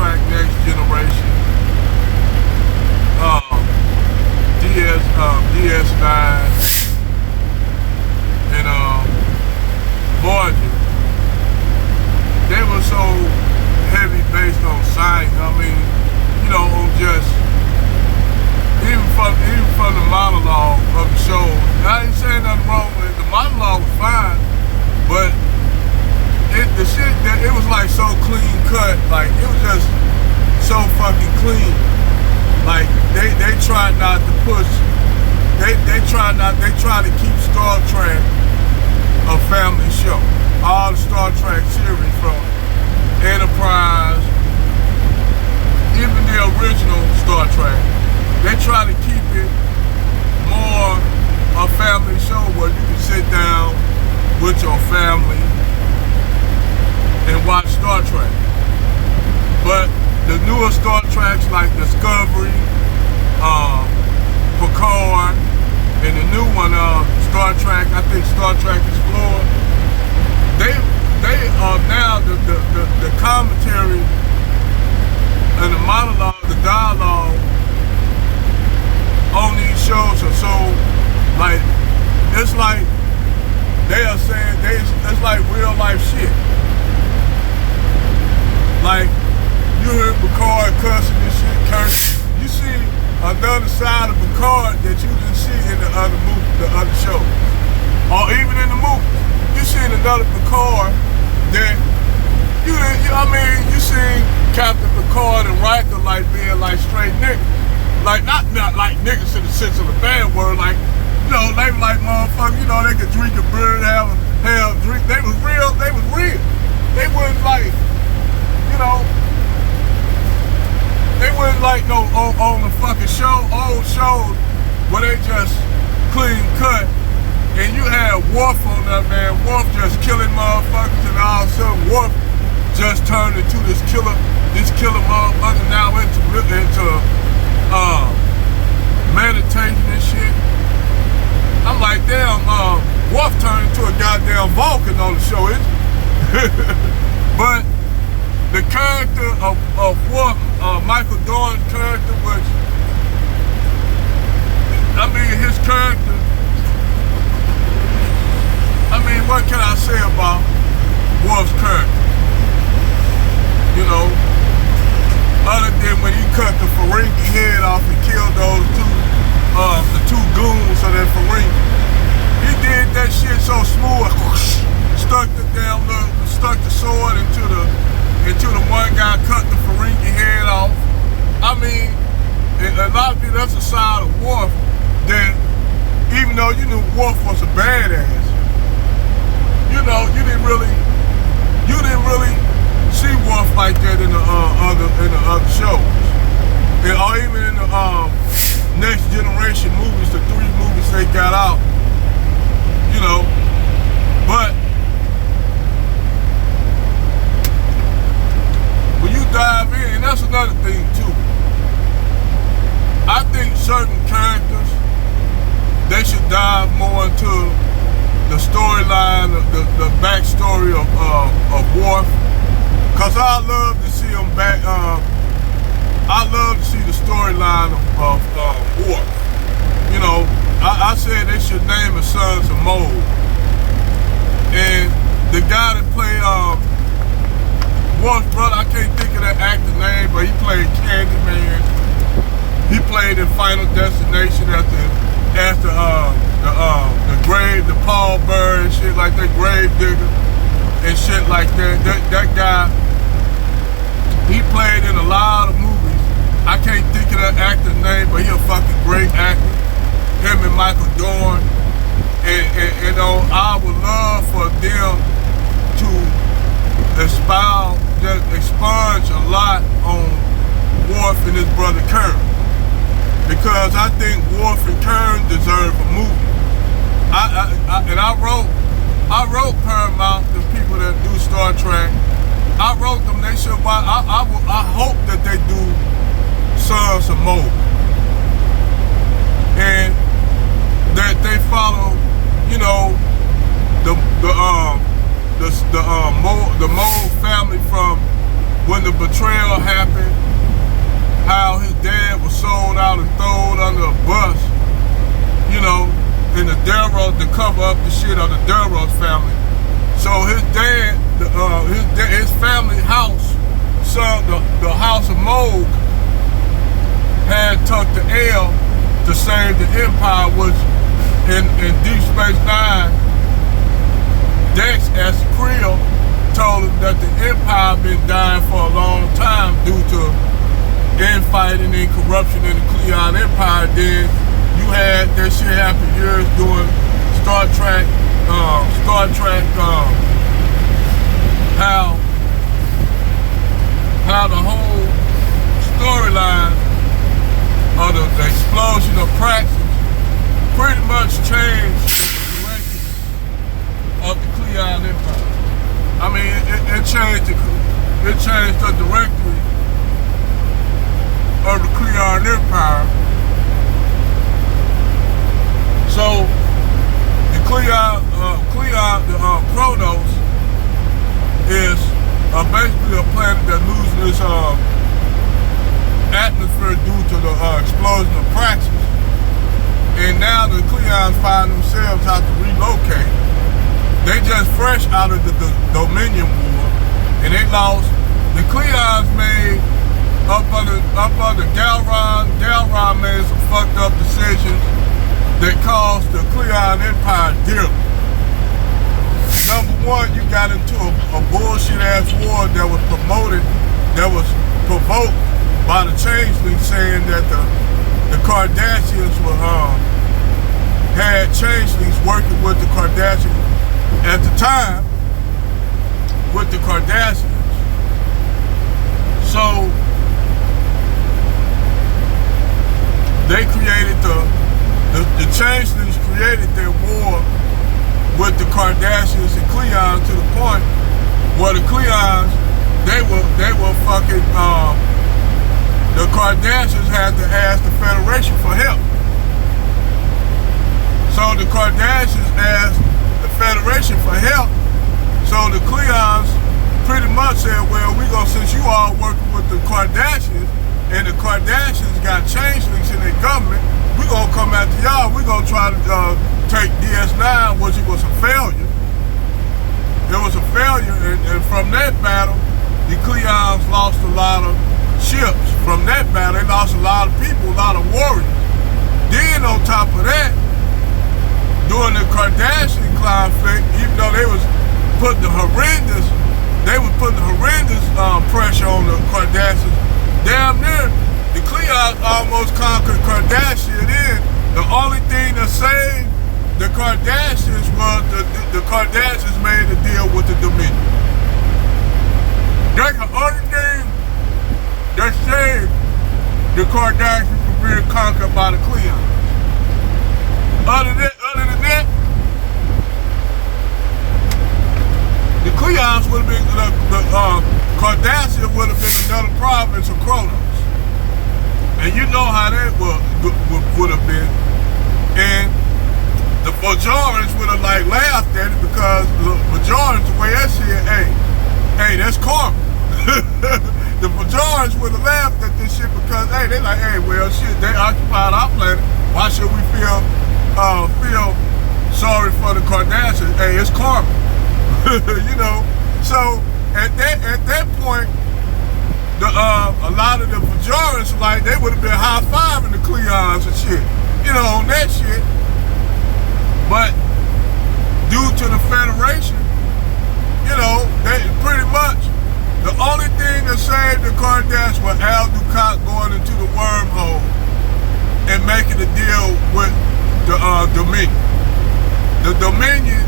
Trek Next Generation, DS9, and Voyager. They were so heavy based on science. I mean, you know, on just even from the monologue of the show. I ain't saying nothing wrong with it. The monologue was fine, but the shit that it was like so clean cut. Like it was just so fucking clean. Like they tried not to push. They tried to keep Star Trek a family show. All the Star Trek series from Enterprise, even the original Star Trek, they try to keep it more a family show where you can sit down with your family and watch Star Trek. But the newer Star Treks like Discovery, Picard, and the new one, Star Trek, I think Star Trek Explorer, they are now the commentary and the monologue, the dialogue on these shows are so, like, it's like they are saying, it's like real life shit. Like, you hear Picard cussing and shit, cursing. You see another side of Picard that you didn't see in the other shows. Or even in the movie. You seen another Picard that you seen Captain Picard and Riker like being like straight niggas. Like not like niggas in the sense of the bad word, like, you know, they were like motherfuckers, you know, they could drink a beer and have drink. They was real. They wouldn't like, you know, they wouldn't like no on the fucking show, old shows where they just clean cut. And you had Worf on that, man. Worf just killing motherfuckers, and all of a sudden Worf just turned into this killer motherfucker now into meditation and shit. I'm like, damn, Worf turned into a goddamn Vulcan on the show, isn't it? But the character of Worf, Michael Dorn's character, which, I mean, his character, I mean, what can I say about Worf's character? You know, other than when he cut the Ferengi head off and killed those the two goons of that Ferengi. He did that shit so smooth, stuck the sword into the one guy, cut the Ferengi head off. I mean, a lot of people, that's a side of Worf that, even though you knew Worf was a badass, you know, you didn't really see Worf like that in the other shows, or even in the Next Generation movies, the 3 movies they got out, you know. But when you dive in, and that's another thing too, I think certain characters, they should dive more into the storyline, the backstory of Worf, cause I love to see him back. I love to see the storyline of Worf. You know, I said they should name his son some Mold, and the guy that played Worf's brother, I can't think of that actor name, but he played Candyman. He played in Final Destination as the grave, the Paul Burr and shit like that, grave digger and shit like that. That guy, he played in a lot of movies. I can't think of that actor's name, but he a fucking great actor. Him and Michael Dorn. And you know, I would love for them to expunge a lot on Worf and his brother Kern. Because I think Worf and Kern deserve a movie. I wrote Paramount, the people that do Star Trek. I wrote them. They should. I hope that they do Sons of Mold, and that they follow, you know, the Mold family from when the betrayal happened a bus, you know, in the Delrose to cover up the shit of the Delrose family. So his dad, his family house, the House of Moog, had tucked the L to save the Empire, which in Deep Space Nine, Dex as Creel told him that the Empire been dying for a long time due to infighting and corruption in the Cleon Empire. Then you had that shit happen years doing Star Trek, how the whole storyline of the explosion of Praxis pretty much changed the direction of the Cleon Empire. I mean, it changed the directory of the Cleon Empire. So the Kronos is basically a planet that loses its atmosphere due to the explosion of Praxis. And now the Cleons find themselves have to relocate. They just fresh out of the Dominion War, and they lost. The Cleons made up under Galron. Galron made some fucked up decisions that cost the Cleon Empire dearly. Number one, you got into a bullshit ass war that was provoked by the Changelings, saying that the Kardashians had Changelings working with the Kardashians at the time with the Kardashians. So they created the Changelings created their war with the Kardashians and Cleons to the point where the Cleons, they were fucking, the Kardashians had to ask the Federation for help. So the Kardashians asked the Federation for help. So the Cleons pretty much said, well, since you all working with the Kardashians, and the Kardashians got changelings in their government, we gonna come after y'all. We gonna try to take DS9, which it was a failure. It was a failure, and from that battle, the Cleons lost a lot of ships. From that battle, they lost a lot of people, a lot of warriors. Then on top of that, during the Kardashian conflict, even though they was putting the horrendous pressure on the Kardashians, damn near, the Cleons almost conquered Kardashian. Then the only thing that saved the Kardashians was the Kardashians made a deal with the Dominion. That's the only thing that saved the Kardashians from being conquered by the Cleons. Other than that, the Cleons would have been, the Kardashian would have been another province of Kronos. And you know how that would have been. And the Bajorans would have like laughed at it, because the Bajorans, the way that shit, hey, that's karma. The Bajorans would have laughed at this shit because, hey, they like, hey, well, shit, they occupied our planet. Why should we feel sorry for the Kardashians? Hey, it's karma. You know, so at that point, a lot of the Bajorans, like, they would have been high-fiving the Cleons and shit, you know, on that shit. But due to the Federation, you know, they pretty much, the only thing that saved the Kardashians was Al Dukat going into the wormhole and making a deal with the Dominion. The Dominion,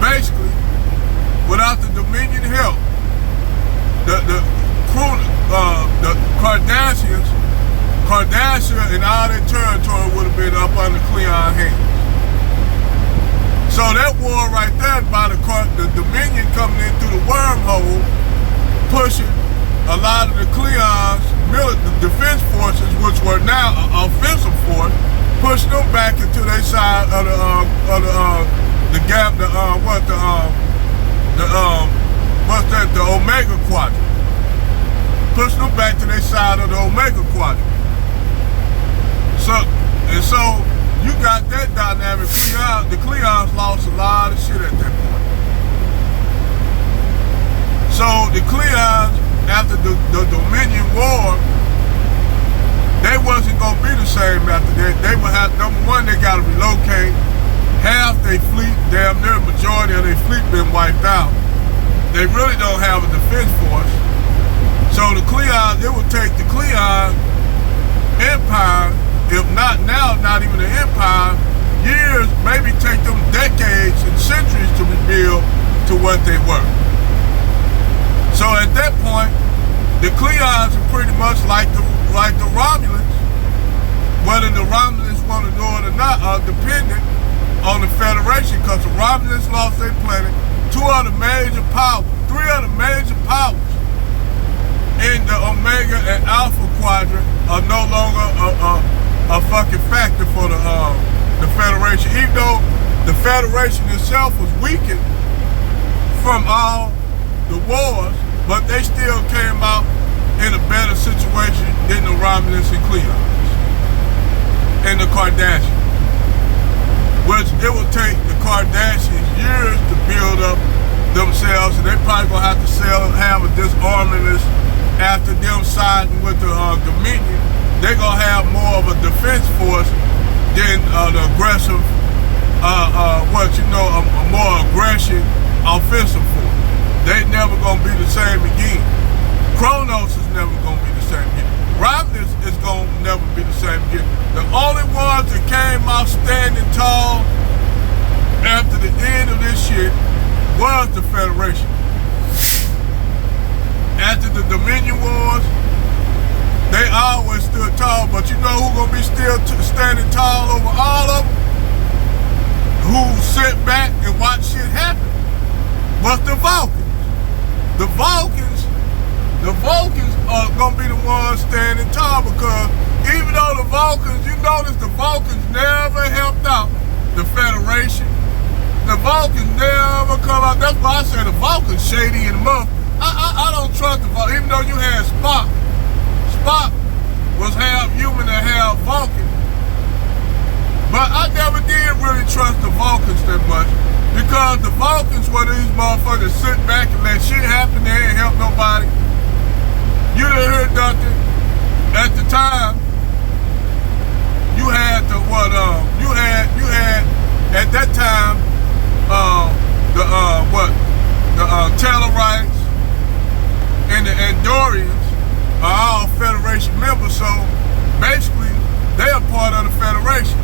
basically, without the Dominion help, the Kardashian and all their territory would have been up under Cleon hands. So that war right there, by the Dominion coming in through the wormhole, pushing a lot of the Cleons' the defense forces, which were now an offensive force, pushing them back into their side of the gap, the Omega Quadrant. Pushing them back to their side of the Omega Quadrant. So And so you got that dynamic. The Cleons lost a lot of shit at that point. So the Cleons, after the Dominion War, they wasn't gonna be the same after that. They would have, number one, they gotta relocate. Half their fleet, damn near majority of their fleet been wiped out. They really don't have a defense force. So the Cleons, it would take the Cleon empire, if not now, not even the empire, years, maybe take them decades and centuries to rebuild to what they were. So at that point, the Cleons are pretty much like the Romulans. Whether the Romulans want to do it or not are dependent on the Federation, because the Romulans lost their planet. Three of the major powers in the Omega and Alpha quadrant are no longer a fucking factor for the Federation. Even though the Federation itself was weakened from all the wars, but they still came out in a better situation than the Romulans and Cleons and the Kardashians. Which it will take the Kardashians years to build up themselves, and they probably gonna have to have a disarmament after them siding with the Dominion. They're gonna have more of a defense force than the aggressive, a more aggression offensive force. They never gonna be the same again. Kronos is never gonna be the same again. Romulus is gonna never be the same again. The only ones that came out standing tall after the end of this shit was the Federation. After the Dominion Wars, they always stood tall, but you know who's gonna be still standing tall over all of them? Who sit back and watch shit happen? Was the Vulcans. The Vulcans are gonna be the ones standing tall, because even though the Vulcans, you notice the Vulcans never helped out the Federation. The Vulcans never come out. That's why I say the Vulcans shady in the mouth. I don't trust the Vulcans, even though you had Spock. Spock was half human and half Vulcan. But I never did really trust the Vulcans that much, because the Vulcans were these motherfuckers sit back and let shit happen. They ain't help nobody. You didn't hear nothing. At the time, you had at that time the Tellarites and the Andorians are all Federation members, so basically they are part of the Federation.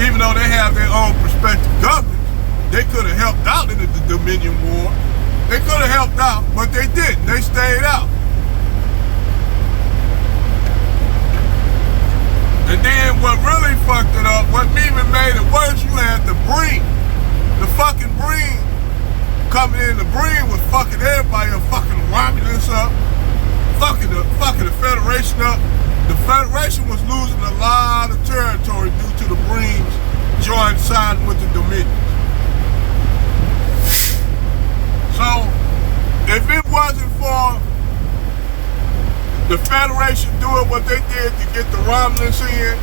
Even though they have their own prospective governments, they could have helped out in the Dominion War. They could have helped out, but they didn't. They stayed out. And then what really fucked it up, what even made it worse, you had the fucking Breen coming in. The Breen was fucking everybody up, fucking Romulans up, fucking the Federation up. The Federation was losing a lot of territory due to the Breens siding with the Dominions. So, if it wasn't for the Federation doing what they did to get the Romulans in,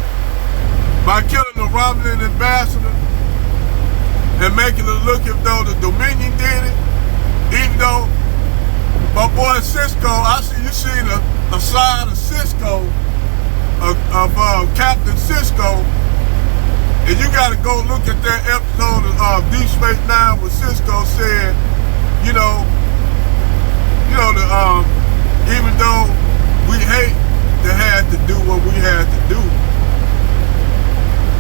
by killing the Romulan ambassador and making it look as though the Dominion did it, even though my boy Cisco, you seen a side of Cisco, of Captain Cisco, and you gotta go look at that episode of Deep Space Nine where Cisco said, even though we hate to have to do what we had to do,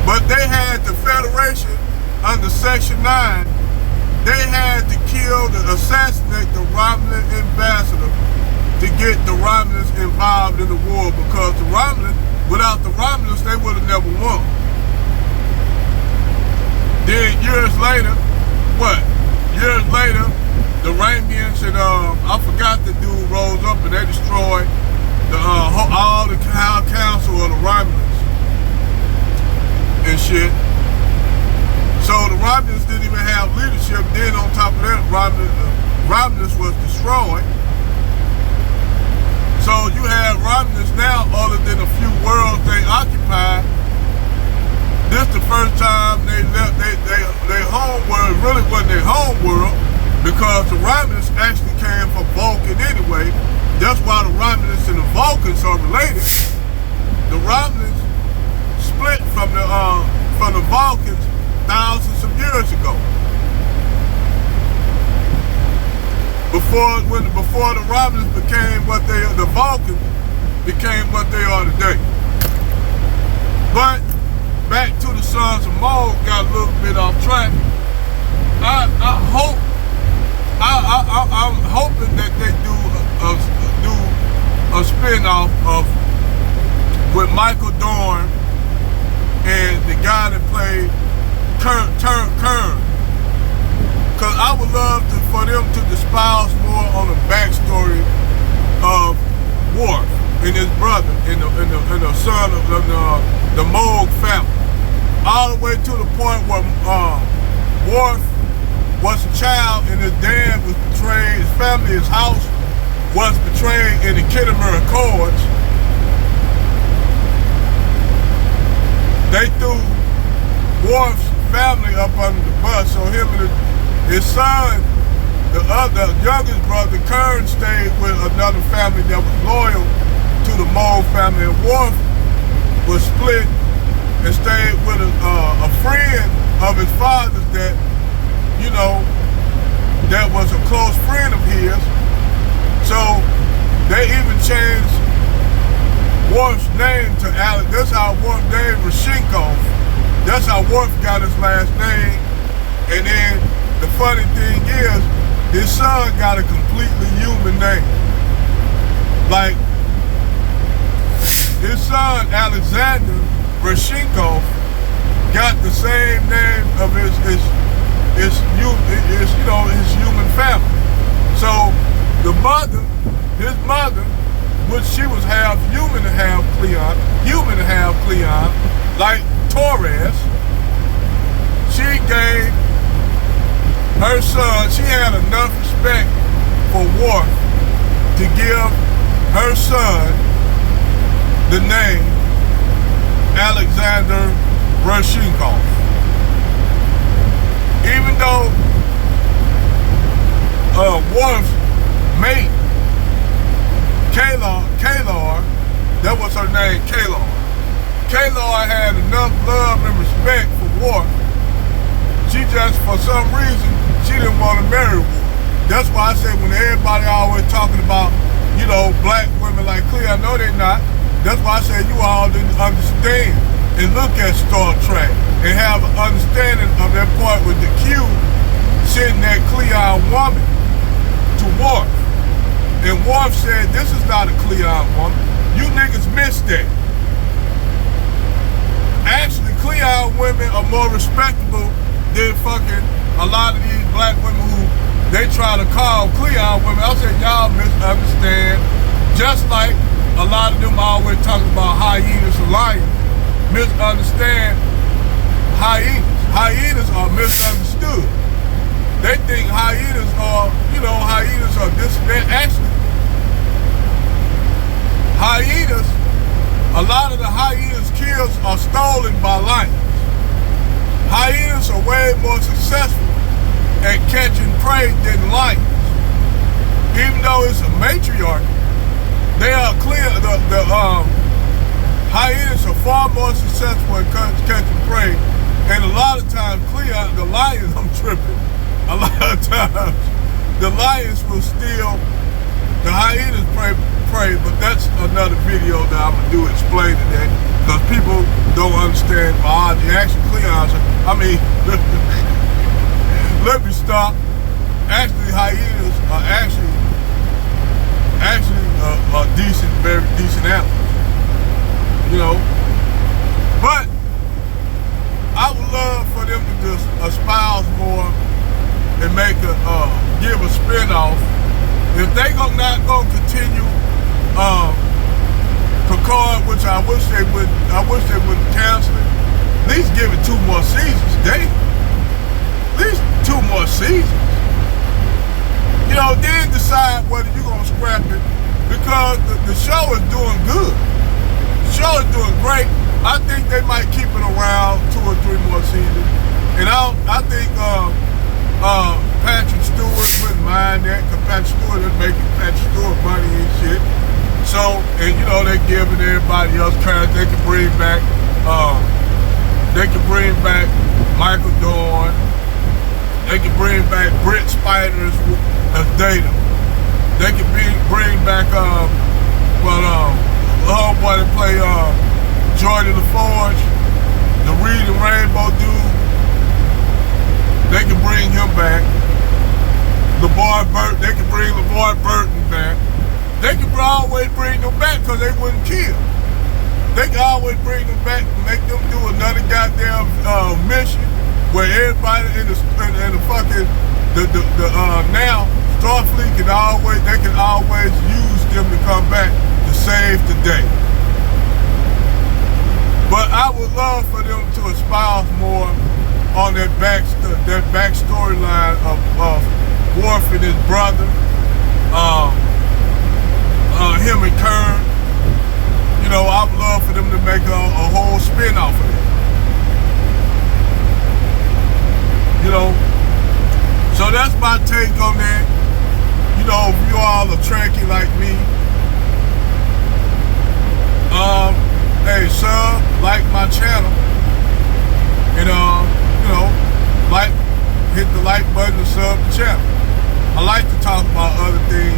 but they had the Federation under Section 9, they had to assassinate the Romulan ambassador to get the Romulans involved in the war, because the Romulans, without the Romulans, they would have never won. Then years later, the Ramians and I forgot the dude rose up and they destroyed all the High Council of the Romulans and shit. So the Romulans didn't even have leadership. Then on top of that, Romulans was destroyed. So you have Romulans now, other than a few worlds they occupy. this the first time they left their home world. Really wasn't their home world, because the Romulans actually came from Vulcan anyway. That's why the Romulans and the Vulcans are related. The Romulans split from the Vulcans thousands of years ago. Before the Romulans became what they are, the Vulcans became what they are today. But back to the Sons of Mold, got a little bit off track. I'm hoping that they do a spin-off of with Michael Dorn and the guy that played Kern. Because I would love for them to espouse more on the backstory of Worf and his brother and the son of the Moog family. All the way to the point where Worf was a child and his dad was betrayed, his family, his house was betrayed in the Khitomer Accords. They threw Worf's family up under the bus, so him and his son, the youngest brother, Kern, stayed with another family that was loyal to the Mold family. And Worf was split and stayed with a friend of his father's that, you know, that was a close friend of his. So they even changed Worf's name to Alex. That's how Worf named Rashinkov. That's how Worf got his last name. And then the funny thing is, his son got a completely human name. Like, his son, Alexander Rashinkov, got the same name of his human family. So the mother, his mother, which she was half human and half Cleon, like Torres, she gave her son, she had enough respect for Worf to give her son the name Alexander Rashinkov. Even though Worf's mate, Kalar, that was her name, Kalar. Kalar had enough love and respect for Worf. She just, for some reason, she didn't want to marry Worf. That's why I say when everybody always talking about, you know, black women like Clea, no they're not. That's why I say you all didn't understand and look at Star Trek and have an understanding of that part with the Q sending that Cleon woman to Worf. And Worf said, this is not a Cleon woman. You niggas missed that. Actually, Cleon women are more respectable than fucking a lot of these black women who they try to call Cleon women. I say y'all misunderstand. Just like a lot of them always talking about hyenas and lions, misunderstand hyenas. Hyenas are misunderstood. They think hyenas are, you know, hyenas are this and that. Actually, hyenas, a lot of the hyenas kills are stolen by lions. Hyenas are way more successful at catching prey than lions. Even though it's a matriarchy, they are clear, the hyenas are far more successful at catching prey. And a lot of times, the lions, I'm tripping. A lot of times, the lions will steal the hyenas prey, but that's another video that I'm gonna do explaining that, because people don't understand biology. Actually, Cleons, let me stop. Actually, hyenas are actually decent, very decent animals, you know. But I would love for them to just espouse more and make give a spin-off. If they not gonna continue Picard, which I wish they wouldn't cancel it, at least give it 2 more seasons, Dave. At least 2 more seasons. You know, then decide whether you're gonna scrap it, because the show is doing good. The show is doing great. I think they might keep it around 2 or 3 more seasons. And I think Patrick Stewart wouldn't mind that, because Patrick Stewart is making Patrick Stewart money and shit. So, and you know, they're giving everybody else credit. They can bring back Michael Dorn. They can bring back Britt Spider as Data. They can bring back homeboy that play Jordan LaForge, the Reading Rainbow dude. They can bring him back. LeVar Burton, they can bring LeVar Burton back. They can always bring them back because they wouldn't kill. They can always bring them back and make them do another goddamn mission where everybody in the fucking now Starfleet can always use them to come back to save the day. But I would love for them to espouse more on that backstory line of Worf and his brother, him and Kern. You know, I'd love for them to make a whole spin-off of it. You know, so that's my take on that. You know, if you all are Trekkie like me, hey, sub, like my channel, and you know, hit the like button and sub the channel. I like to talk about other things